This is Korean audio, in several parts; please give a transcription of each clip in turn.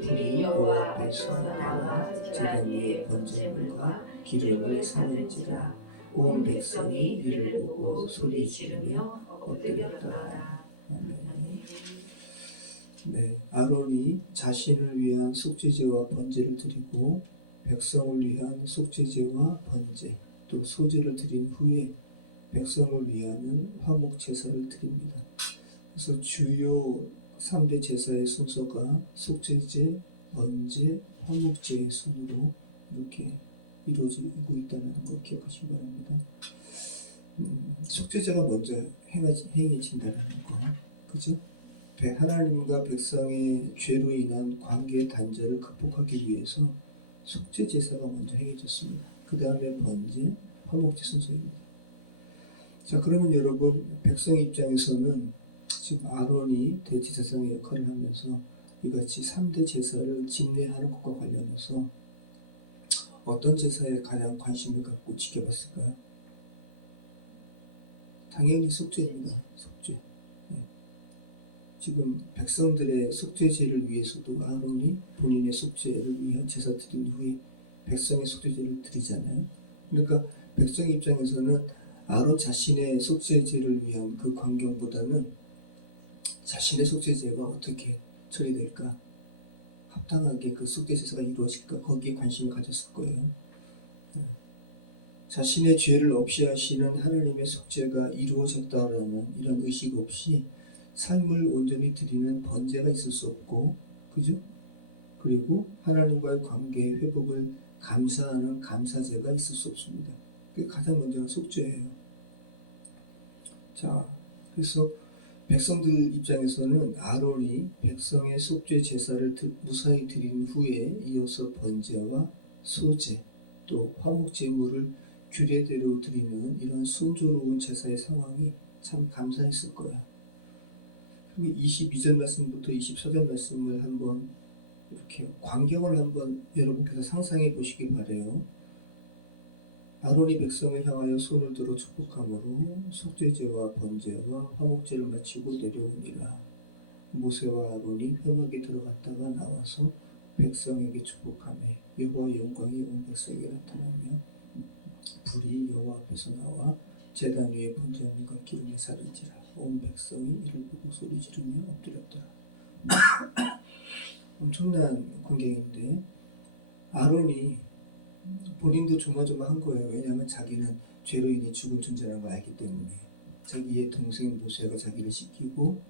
불이 여호와 앞에서 나와 제단 위에 번제물과 기름을 사는지라. 온 백성이 이를 보고 소리 지르며 엎드렸더라. 네, 아론이 자신을 위한 속죄제와 번제를 드리고 백성을 위한 속죄제와 번제 또 소제를 드린 후에 백성을 위하는 화목 제사를 드립니다. 그래서 주요 3대 제사의 순서가 속죄제, 번제, 화목제의 순으로 이렇게 이루어지고 있다는 걸 기억하시기 바랍니다. 속죄제가 먼저 행해진다는 거, 그죠? 하나님과 백성의 죄로 인한 관계 단절을 극복하기 위해서 속죄 제사가 먼저 행해졌습니다. 그 다음에 번제, 화목제 순서입니다. 자, 그러면 여러분, 백성 입장에서는 지금 아론이 대제사장의 역할을 하면서 이같이 3대 제사를 집례하는 것과 관련해서 어떤 제사에 가장 관심을 갖고 지켜봤을까요? 당연히 속죄입니다. 속죄. 지금 백성들의 속죄제를 위해서도 아론이 본인의 속죄를 위한 제사 드린 후에 백성의 속죄제를 드리잖아요. 그러니까 백성 입장에서는 아론 자신의 속죄제를 위한 그 광경보다는 자신의 속죄제가 어떻게 처리될까, 합당하게 그 속죄제사가 이루어질까, 거기에 관심을 가졌을 거예요. 자신의 죄를 없이 하시는 하나님의 속죄가 이루어졌다라는 이런 의식 없이 삶을 온전히 드리는 번제가 있을 수 없고, 그죠? 그리고 하나님과의 관계 회복을 감사하는 감사제가 있을 수 없습니다. 그게 가장 먼저는 속죄예요. 자, 그래서 백성들 입장에서는 아론이 백성의 속죄 제사를 무사히 드린 후에 이어서 번제와 소제 또 화목 제물을 규례대로 드리는 이런 순조로운 제사의 상황이 참 감사했을 거야. 그리고 22절 말씀부터 24절 말씀을 한번 이렇게 광경을 한번 여러분께서 상상해 보시기 바래요. 아론이 백성을 향하여 손을 들어 축복함으로 속죄제와 번제와 화목제를 마치고 내려오니라. 모세와 아론이 회막에 들어갔다가 나와서 백성에게 축복하며 여호와의 영광이 온 백성에게 나타나며 불이 여호와 앞에서 나와 제단 위에 번제물과 기름에 사른지라. 온 백성이 이를 보고 소리 지르며 엎드렸더라. 엄청난 광경인데 아론이 본인도 조마조마한 거예요. 왜냐하면 자기는 죄로 인해 죽을 존재라는 걸 알기 때문에. 자기의 동생 모세가 자기를 씻기고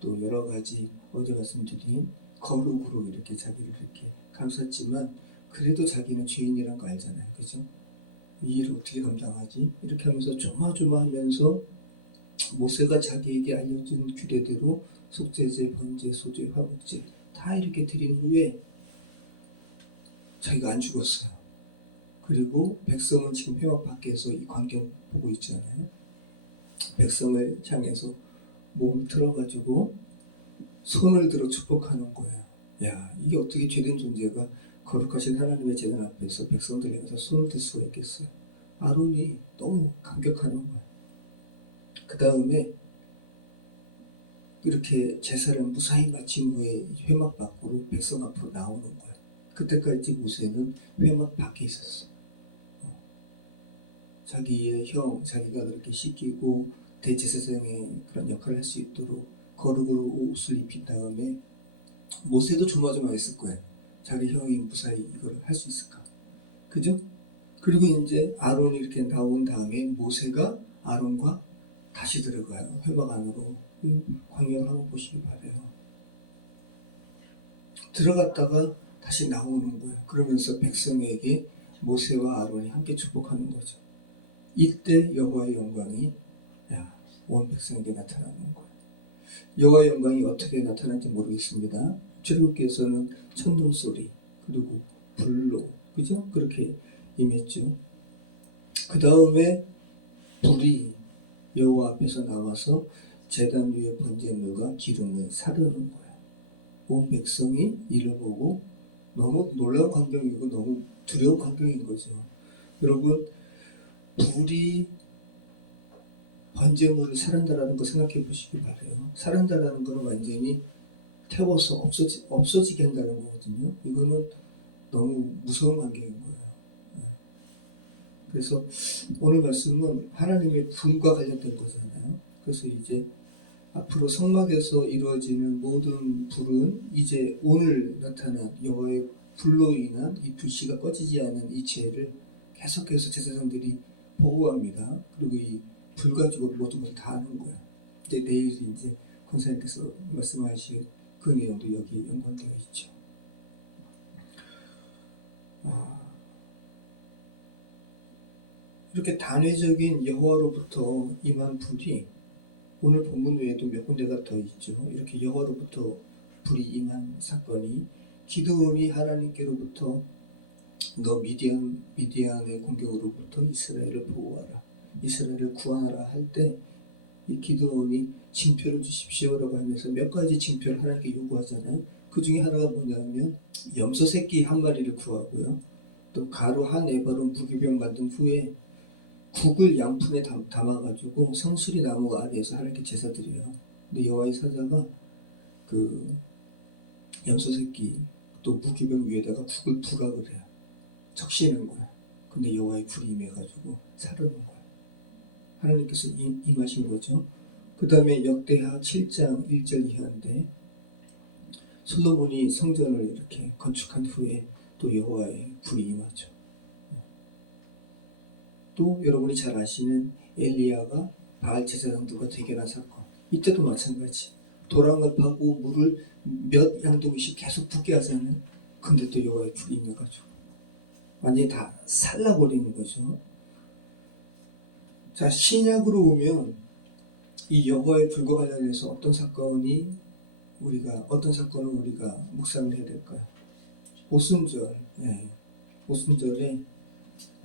또 여러 가지 어제 말씀드린 거룩으로 이렇게 자기를 이렇게 감쌌지만 그래도 자기는 죄인이란 거 알잖아요. 그죠? 이 일을 어떻게 감당하지? 이렇게 하면서 조마조마하면서 모세가 자기에게 알려준 규례대로 속죄제, 번제, 소제, 화목제 다 이렇게 드린 후에 자기가 안 죽었어요. 그리고 백성은 지금 회막 밖에서 이 광경 보고 있잖아요. 백성을 향해서 몸 틀어가지고 손을 들어 축복하는 거예요. 야, 이게 어떻게 죄된 존재가 거룩하신 하나님의 제단 앞에서 백성들 향해서 손을 들 수가 있겠어요. 아론이 너무 감격하는 거예요. 그 다음에 이렇게 제사를 무사히 마친 후에 회막 밖으로 백성 앞으로 나오는 거예요. 그때까지 모세는 회막 밖에 있었어. 자기의 형, 자기가 그렇게 씻기고 대제사장의 그런 역할을 할 수 있도록 거룩으로 옷을 입힌 다음에 모세도 조마조마했을 거예요. 자기 형이 무사히 이걸 할 수 있을까? 그죠? 그리고 이제 아론이 이렇게 나온 다음에 모세가 아론과 다시 들어가요. 회막 안으로. 광경을 한번 보시기 바래요. 들어갔다가 다시 나오는 거예요. 그러면서 백성에게 모세와 아론이 함께 축복하는 거죠. 이때 여호와의 영광이 온 백성에게 나타나는 거예요. 여호와의 영광이 어떻게 나타난지 모르겠습니다. 출애굽기에서는 천둥 소리 그리고 불로, 그죠? 그렇게 임했죠. 그 다음에 불이 여호와 앞에서 나와서 제단 위에 번제물과 기름을 사르는 거예요. 온 백성이 이를 보고 너무 놀라운 광경이고 너무 두려운 광경인 거죠. 여러분, 불이 번제물을 사른다라는 거 생각해 보시기 바래요. 사른다라는 것은 완전히 태워서 없어지게 한다는 거거든요. 이거는 너무 무서운 관계인 거예요. 그래서 오늘 말씀은 하나님의 불과 관련된 거잖아요. 그래서 이제 앞으로 성막에서 이루어지는 모든 불은 이제 오늘 나타난 여호와의 불로 인한 이 불씨가 꺼지지 않은 이 죄를 계속해서 제사장들이 보호합니다. 그리고 이 불 가지고 모든 걸 다 하는 거예요. 근데 내일 이제 권사님께서 말씀하신 그 내용도 여기에 연관되어 있죠. 이렇게 단회적인 여호와로부터 임한 불이 오늘 본문 외에도 몇 군데가 더 있죠. 이렇게 여호와로부터 불이 임한 사건이 기드온이 하나님께로부터 너 미디안의 공격으로부터 이스라엘을 보호하라, 이스라엘을 구하라 할 때 이 기드온이 징표를 주십시오라고 하면서 몇 가지 징표를 하나님께 요구하잖아요. 그 중에 하나가 뭐냐면 염소 새끼 한 마리를 구하고요. 또 가루 한 에바론 무기병 만든 후에 국을 양푼에 담아가지고 성수리 나무 아래에서 하나님께 제사 드려요. 근데 여호와의 사자가 그 염소 새끼 또 무기병 위에다가 국을 부라 그래요. 적시는 거야. 근데 여호와의 불이 임해가지고 사르는 거야. 하나님께서 임하신 거죠. 그 다음에 역대하 7장 1절 이하인데 솔로몬이 성전을 이렇게 건축한 후에 또 여호와의 불이 임하죠. 또 여러분이 잘 아시는 엘리야가 바알 제사장들과 대결한 사건, 이때도 마찬가지. 도랑을 파고 물을 몇 양동이씩 계속 붓게 하잖아요. 근데 또 여호와의 불이 임해가지고 완전히 다 살라버리는 거죠. 자, 신약으로 오면 이 여호와의 불과 관련해서 어떤 사건을 우리가 묵상을 해야 될까요? 오순절, 오순절에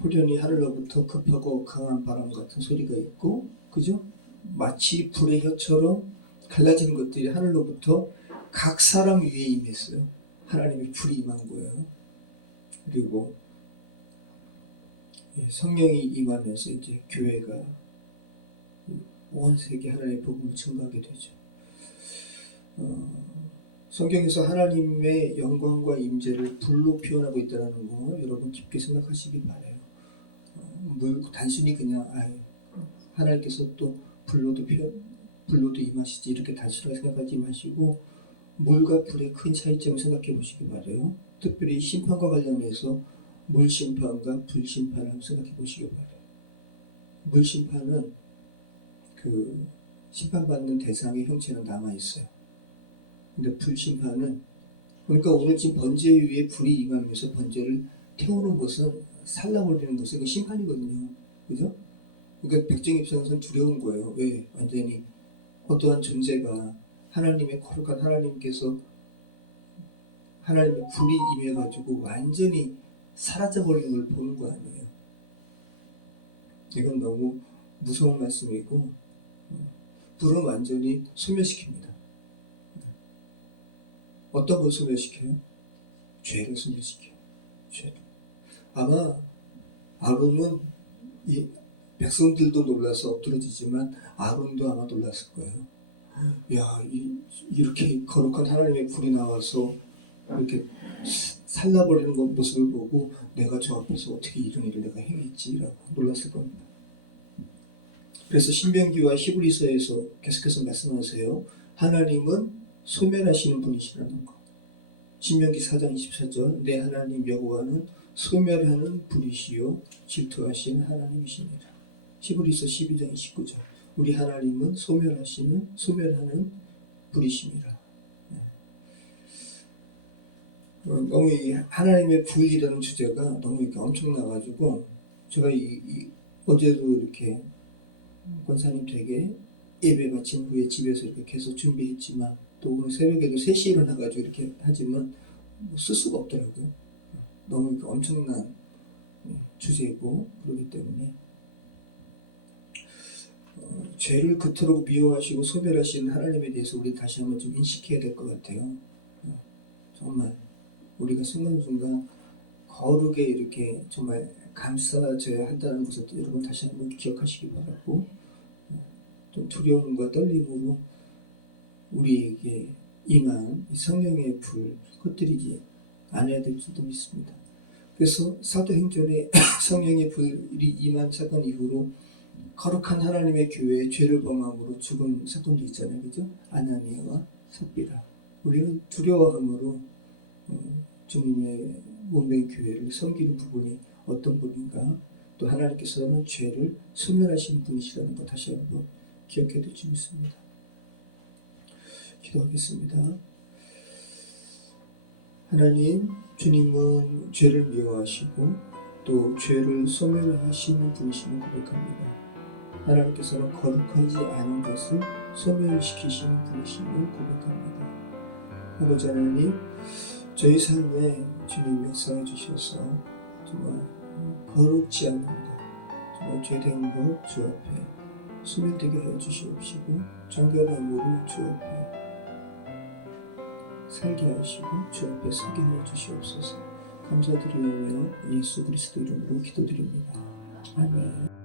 호련히 하늘로부터 급하고 강한 바람 같은 소리가 있고, 그죠? 마치 불의 혀처럼 갈라지는 것들이 하늘로부터 각 사람 위에 임했어요. 하나님의 불이 임한 거예요. 그리고 성령이 임하면서 이제 교회가 온 세계 하나님의 복음을 증거하게 되죠. 성경에서 하나님의 영광과 임재를 불로 표현하고 있다는 거 여러분 깊게 생각하시기 바라요. 단순히 그냥 하나님께서 또 불로도 임하시지 이렇게 단순하게 생각하지 마시고 물과 불의 큰 차이점을 생각해 보시기 바라요. 특별히 심판과 관련해서 물 심판과 불 심판을 한번 생각해 보시기 바라요. 물 심판은 그 심판받는 대상의 형체는 남아 있어요. 근데 불 심판은, 그러니까 오늘 지금 번제 위에 불이 임하면서 번제를 태우는 것은, 살라버리는 것은 그 심판이거든요. 그죠? 그러니까 백정 입장에서는 두려운 거예요. 왜? 완전히 어떠한 존재가 하나님의 거룩한 하나님께서 하나님의 불이 임해가지고 완전히 사라져버리는 걸 보는 거 아니에요. 이건 너무 무서운 말씀이고, 불은 완전히 소멸시킵니다. 어떤 걸 소멸시켜요? 죄를 소멸시켜요. 죄를. 아마 아론은 이 백성들도 놀라서 엎드러지지만 아론도 아마 놀랐을 거예요. 야, 이렇게 거룩한 하나님의 불이 나와서 이렇게 살라버리는 모습을 보고 내가 저 앞에서 어떻게 이런 일을 내가 행했지라고 놀랐을 겁니다. 그래서 신명기와 히브리서에서 계속해서 말씀하세요. 하나님은 소멸하시는 분이시라는 거. 신명기 4장 24절 내 하나님 여호와는 소멸하는 불이시요 질투하시는 하나님이십니다. 히브리서 12장 29절 우리 하나님은 소멸하는 불이십니다. 너무 이 하나님의 불이라는 주제가 너무 이렇게 엄청나가지고 제가 어제도 이렇게 권사님 댁에 예배 마친 후에 집에서 이렇게 계속 준비했지만 또 오늘 새벽에도 3시에 일어나가지고 이렇게 하지만 쓸 수가 없더라고요. 너무 이렇게 엄청난 주제이고 그렇기 때문에 죄를 그토록 미워하시고 소멸하시는 하나님에 대해서 우리 다시 한번 좀 인식해야 될 것 같아요. 정말 우리가 순간순간 거룩에 이렇게 정말 감싸져야 한다는 것을 여러분 다시 한번 기억하시기 바라고, 좀 두려움과 떨림으로 우리에게 임한 이 성령의 불 꺼뜨리지 않아야 될 수도 있습니다. 그래서 사도행전에 성령의 불이 임한 사건 이후로 거룩한 하나님의 교회에 죄를 범함으로 죽은 사건도 있잖아요. 그죠? 아나니아와 삽비라. 우리는 두려워함으로 주님의 몸된 교회를 섬기는 부분이 어떤 분인가, 또 하나님께서는 죄를 소멸하시는 분이시라는 것 다시 한번 기억해 둘 수 있습니다. 기도하겠습니다. 하나님, 주님은 죄를 미워하시고 또 죄를 소멸하시는 분이심을 고백합니다. 하나님께서는 거룩하지 않은 것을 소멸시키시는 분이심을 고백합니다. 아버지 하나님, 저희 삶에 주님 역사해 주셔서 정말 거룩지 않은 것, 정말 죄된 것 주 앞에 소멸되게 하여 주시옵시고 정결함으로 주 앞에 살게 하시고 주 앞에 서게 하여 주시옵소서. 감사드리며 예수 그리스도 이름으로 기도드립니다. 아멘.